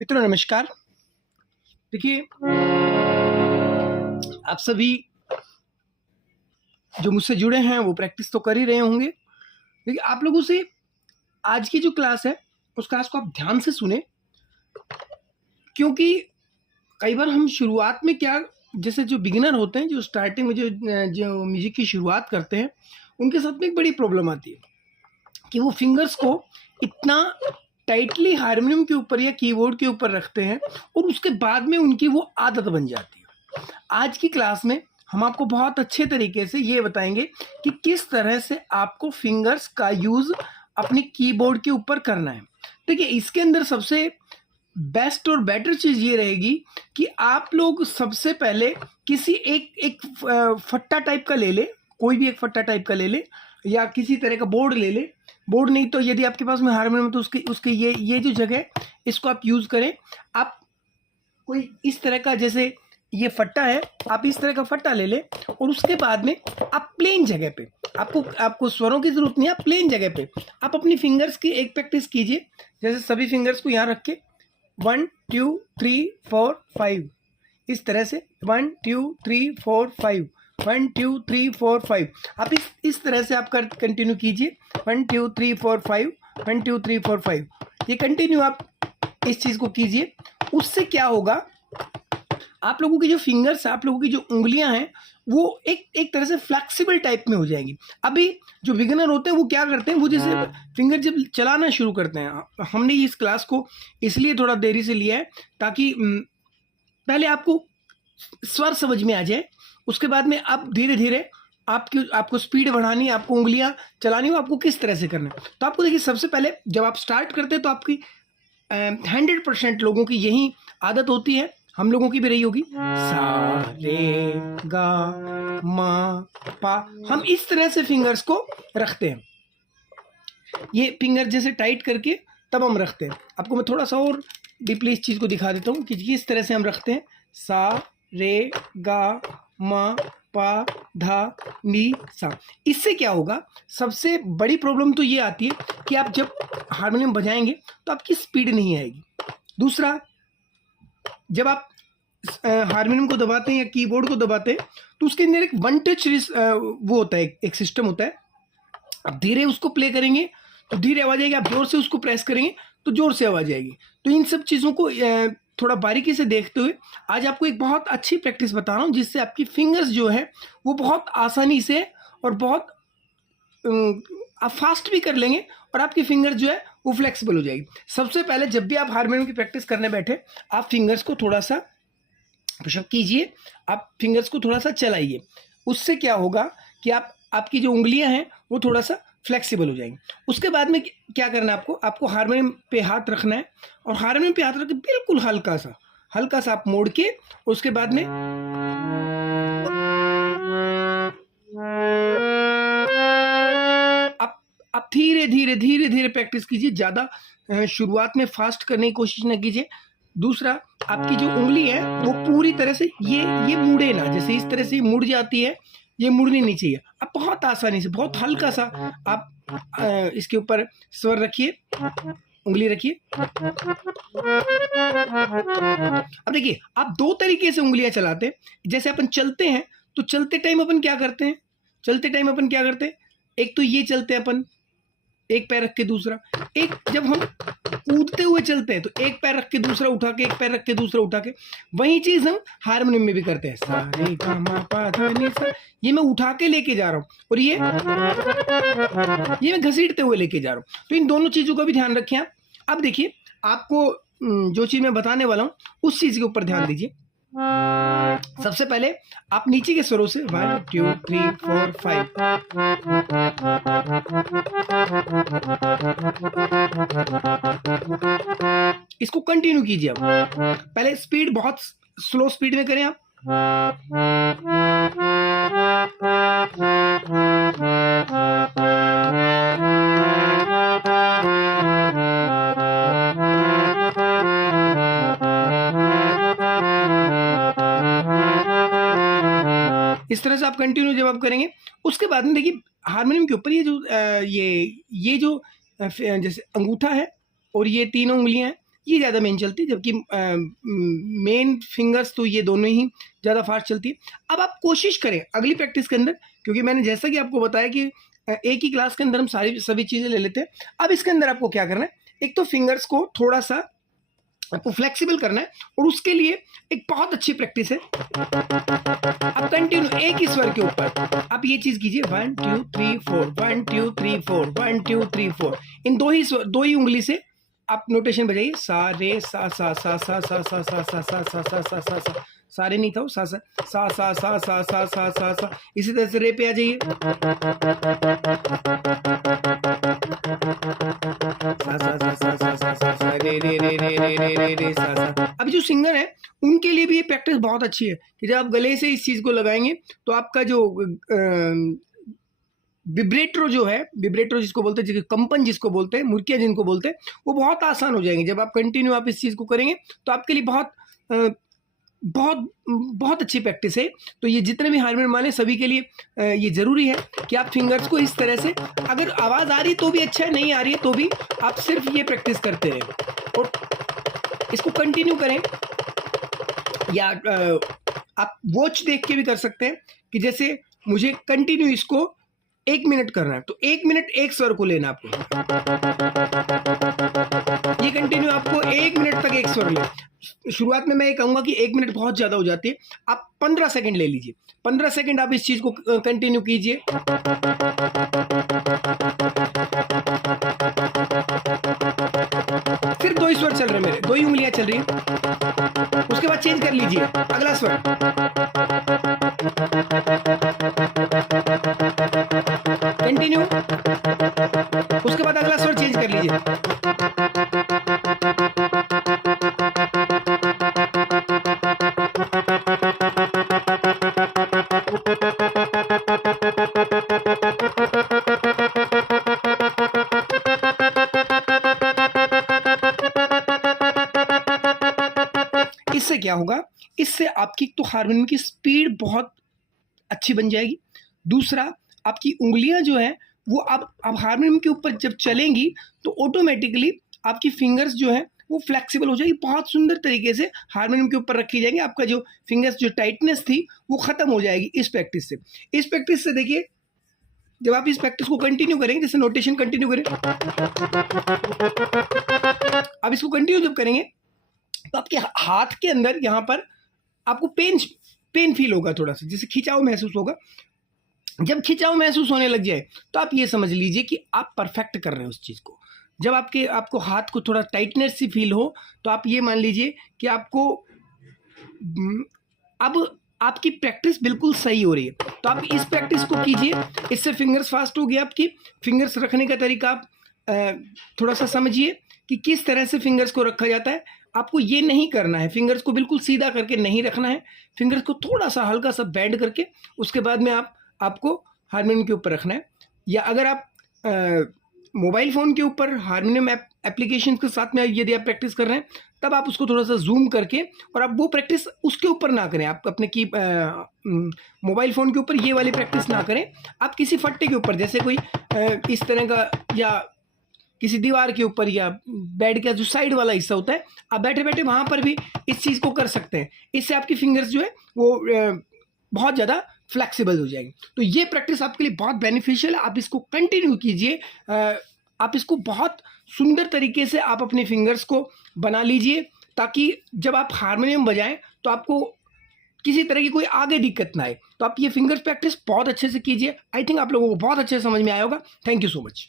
मित्रों नमस्कार। देखिए, आप सभी जो मुझसे जुड़े हैं वो प्रैक्टिस तो कर ही रहे होंगे। देखिए, आप लोगों से आज की जो क्लास है उस क्लास को आप ध्यान से सुने, क्योंकि कई बार हम शुरुआत में क्या, जैसे जो बिगिनर होते हैं, जो स्टार्टिंग में जो म्यूजिक की शुरुआत करते हैं, उनके साथ में एक बड़ी प्रॉब्लम आती है कि वो फिंगर्स को इतना टाइटली हारमोनियम के ऊपर या कीबोर्ड के ऊपर रखते हैं और उसके बाद में उनकी वो आदत बन जाती है। आज की क्लास में हम आपको बहुत अच्छे तरीके से ये बताएंगे कि किस तरह से आपको फिंगर्स का यूज़ अपने कीबोर्ड के ऊपर करना है। देखिए, इसके अंदर सबसे बेस्ट और बेटर चीज़ ये रहेगी कि आप लोग सबसे पहले किसी एक एक फट्टा टाइप का ले ले, कोई भी एक फट्टा टाइप का ले ले, या किसी तरह का बोर्ड ले ले। बोर्ड नहीं तो यदि आपके पास में हारमोनियम तो उसकी उसकी ये जो जगह है, इसको आप यूज़ करें। आप कोई इस तरह का, जैसे ये फट्टा है, आप इस तरह का फट्टा ले लें और उसके बाद में आप प्लेन जगह पे, आपको स्वरों की ज़रूरत नहीं है, आप प्लेन जगह पे आप अपनी फिंगर्स की एक प्रैक्टिस कीजिए। जैसे सभी फिंगर्स को यहाँ रख के 1 2 3 4 5, इस तरह से 1 2 3 4 5, 1 2 3 4 5। आप इस तरह से आप कंटिन्यू कीजिए, 1 2 3 4 5, 1 2 3 4 5। ये कंटिन्यू आप इस चीज़ को कीजिए। उससे क्या होगा, आप लोगों की जो फिंगर्स, आप लोगों की जो उंगलियां हैं, वो एक तरह से फ्लेक्सिबल टाइप में हो जाएंगी। अभी जो बिगिनर होते हैं वो क्या करते हैं, वो जैसे फिंगर जब चलाना शुरू करते हैं, हमने इस क्लास को इसलिए थोड़ा देरी से लिया है ताकि पहले आपको स्वर समझ में आ जाए। उसके बाद में आप धीरे धीरे आपको स्पीड बढ़ानी है, आपको उंगलियां चलानी हो, आपको किस तरह से करना है। तो आपको देखिए, सबसे पहले जब आप स्टार्ट करते हैं तो आपकी 100% लोगों की यही आदत होती है, हम लोगों की भी रही होगी। सा रे गा मा पा, हम इस तरह से फिंगर्स को रखते हैं। ये फिंगर जैसे टाइट करके तब हम रखते हैं। आपको मैं थोड़ा सा और डीपली इस चीज़ को दिखा देता हूँ कि किस तरह से हम रखते हैं। सा रे गा मा पा धा नी सा। इससे क्या होगा, सबसे बड़ी प्रॉब्लम तो ये आती है कि आप जब हारमोनियम बजाएंगे तो आपकी स्पीड नहीं आएगी। दूसरा, जब आप हारमोनियम को दबाते हैं या कीबोर्ड को दबाते हैं तो उसके अंदर एक वन टच वो होता है, एक सिस्टम होता है। आप धीरे उसको प्ले करेंगे तो धीरे आवाज आएगी, आप जोर से उसको प्रेस करेंगे तो जोर से आवाज आएगी। तो इन सब चीज़ों को थोड़ा बारीकी से देखते हुए आज आपको एक बहुत अच्छी प्रैक्टिस बता रहा हूँ, जिससे आपकी फिंगर्स जो है वो बहुत आसानी से और बहुत आप फास्ट भी कर लेंगे और आपकी फिंगर जो है वो फ्लेक्सिबल हो जाएगी। सबसे पहले जब भी आप हारमोनियम की प्रैक्टिस करने बैठे, आप फिंगर्स को थोड़ा सा पुशअप कीजिए, आप फिंगर्स को थोड़ा सा चलाइए। उससे क्या होगा कि आपकी जो उंगलियां हैं वो थोड़ा सा फ्लेक्सिबल हो जाएंगी। उसके बाद में क्या करना है, आपको हारमोनियम पे हाथ रखना है और हारमोनियम पे हाथ रख के बिल्कुल हल्का सा आप मोड़ के, उसके बाद में आप धीरे धीरे प्रैक्टिस कीजिए। ज़्यादा शुरुआत में फास्ट करने की कोशिश न कीजिए। दूसरा, आपकी जो उंगली है वो पूरी तरह से ये मुड़े ना, जैसे इस तरह से मुड़ जाती है, ये मुड़नी नहीं चाहिए। आप बहुत आसानी से, बहुत हल्का सा आप इसके ऊपर स्वर रखिए, उंगली रखिए। अब देखिए, आप दो तरीके से उंगलियां चलाते हैं। जैसे अपन चलते हैं तो चलते टाइम अपन क्या करते हैं, एक तो ये चलते हैं अपन, एक पैर रख के दूसरा। एक जब हम कूदते हुए चलते हैं तो एक पैर रख के दूसरा उठा के, एक पैर रख के दूसरा उठा के। वही चीज हम हारमोनियम में भी करते हैं। सा रे गा मा पा धा नी सा, ये मैं उठा के लेके जा रहा हूँ और ये मैं घसीटते हुए लेके जा रहा हूँ। तो इन दोनों चीजों का भी ध्यान रखें आप। अब देखिए, आपको जो चीज मैं बताने वाला हूँ उस चीज के ऊपर ध्यान दीजिए। सबसे पहले आप नीचे के स्वरों से 1 2 3 4 5, इसको कंटिन्यू कीजिए। आप पहले स्पीड बहुत स्लो स्पीड में करें आप। इस तरह से आप कंटिन्यू जब आप करेंगे, उसके बाद में देखिए हारमोनियम के ऊपर ये जो जैसे अंगूठा है और ये तीनों उंगलियां हैं, ये ज़्यादा मेन चलती है, जबकि मेन फिंगर्स तो ये दोनों ही ज़्यादा फास्ट चलती है। अब आप कोशिश करें अगली प्रैक्टिस के अंदर, क्योंकि मैंने जैसा कि आपको बताया कि एक ही क्लास के अंदर हम सभी चीज़ें ले लेते हैं। अब इसके अंदर आपको क्या करना है, एक तो फिंगर्स को थोड़ा सा आपको फ्लेक्सिबल करना है, और उसके लिए एक बहुत अच्छी प्रैक्टिस है। अब कंटिन्यू एक ही स्वर के ऊपर आप ये चीज कीजिए, 1 2 3 4 1 2 3 4 1 2 3 4। इन दो ही उंगली से आप नोटेशन बजाइए, सा रे सा सा सा सा सा सा सा सा सा सा सा सा सा सा। सारे नहीं था, सा सा सा सा सा सा सा सा सा सा। इसी तरह से रे पे आ जाइए, अभी जो सिंगर है उनके लिए भी ये प्रैक्टिस बहुत अच्छी है कि जब आप गले से इस चीज़ को लगाएंगे तो आपका जो विब्रेटो जो है, विब्रेटो जिसको बोलते हैं, कंपन जिसको बोलते हैं, मुर्कियाँ जिनको बोलते हैं, वो बहुत आसान हो जाएंगे। जब आप कंटिन्यू आप इस चीज़ को करेंगे तो आपके लिए बहुत अच्छी प्रैक्टिस है। तो ये जितने भी हारमोनियम वाले सभी के लिए ये ज़रूरी है कि आप फिंगर्स को इस तरह से, अगर आवाज़ आ रही तो भी अच्छा है, नहीं आ रही है तो भी आप सिर्फ ये प्रैक्टिस करते रहें और इसको कंटिन्यू करें। या आप वॉच देख के भी कर सकते हैं कि जैसे मुझे कंटिन्यू इसको 1 मिनट करना है तो 1 मिनट एक स्वर को लेना आपको, ये कंटिन्यू आपको 1 मिनट तक एक स्वर ले। शुरुआत में मैं ये कहूँगा कि 1 मिनट बहुत ज़्यादा हो जाती है, आप 15 सेकंड ले लीजिए, 15 सेकंड आप इस चीज़ को कंटिन्यू कीजिए। सिर्फ 2 ही स्वर चल रहे हैं मेरे, 2 ही उंगलियां चल रही हैं, उसके बाद चेंज कर लीजिए अगला स्वर, कंटिन्यू, उसके बाद अगला स्वर चेंज कर लीजिए। इससे क्या होगा, इससे आपकी तो हारमोनियम की स्पीड बहुत अच्छी बन जाएगी। दूसरा, आपकी उंगलियां जो है वो अब हारमोनियम के ऊपर जब चलेंगी तो ऑटोमेटिकली आपकी फिंगर्स जो है वो फ्लेक्सिबल हो जाएगी, बहुत सुंदर तरीके से हारमोनियम के ऊपर रखी जाएंगी। आपका जो फिंगर्स जो टाइटनेस थी वो ख़त्म हो जाएगी इस प्रैक्टिस से। इस प्रैक्टिस से देखिए, जब आप इस प्रैक्टिस को कंटिन्यू करेंगे, जैसे नोटेशन कंटिन्यू करें, अब इसको कंटिन्यू जब करेंगे तो आपके हाथ के अंदर यहाँ पर आपको पेन फील होगा, थोड़ा सा जैसे खिंचाव महसूस होगा। जब खिंचाव महसूस होने लग जाए तो आप ये समझ लीजिए कि आप परफेक्ट कर रहे हैं उस चीज़ को। जब आपको हाथ को थोड़ा टाइटनेस सी फील हो तो आप ये मान लीजिए कि आपको अब आपकी प्रैक्टिस बिल्कुल सही हो रही है। तो आप इस प्रैक्टिस को कीजिए, इससे फिंगर्स फास्ट होगी। आपकी फिंगर्स रखने का तरीका आप थोड़ा सा समझिए कि किस तरह से फिंगर्स को रखा जाता है। आपको ये नहीं करना है, फिंगर्स को बिल्कुल सीधा करके नहीं रखना है, फिंगर्स को थोड़ा सा हल्का सा बेंड करके उसके बाद में आपको हारमोनियम के ऊपर रखना है। या अगर आप मोबाइल फ़ोन के ऊपर हारमोनियम एप्लीकेशन के साथ में यदि आप प्रैक्टिस कर रहे हैं तब आप उसको थोड़ा सा जूम करके, और आप वो प्रैक्टिस उसके ऊपर ना करें, आप अपने की मोबाइल फ़ोन के ऊपर ये वाली प्रैक्टिस ना करें। आप किसी फट्टे के ऊपर, जैसे कोई इस तरह का, या किसी दीवार के ऊपर, या बेड का जो साइड वाला हिस्सा होता है, आप बैठे बैठे वहाँ पर भी इस चीज़ को कर सकते हैं। इससे आपकी फिंगर्स जो है वो बहुत ज़्यादा फ्लेक्सिबल हो जाएंगे। तो ये प्रैक्टिस आपके लिए बहुत बेनिफिशियल है, आप इसको कंटिन्यू कीजिए। आप इसको बहुत सुंदर तरीके से आप अपने फिंगर्स को बना लीजिए, ताकि जब आप हारमोनियम बजाएं तो आपको किसी तरह की कोई आगे दिक्कत ना आए। तो आप ये फिंगर्स प्रैक्टिस बहुत अच्छे से कीजिए। आई थिंक आप लोगों को बहुत अच्छे से समझ में आया होगा। Thank you so much.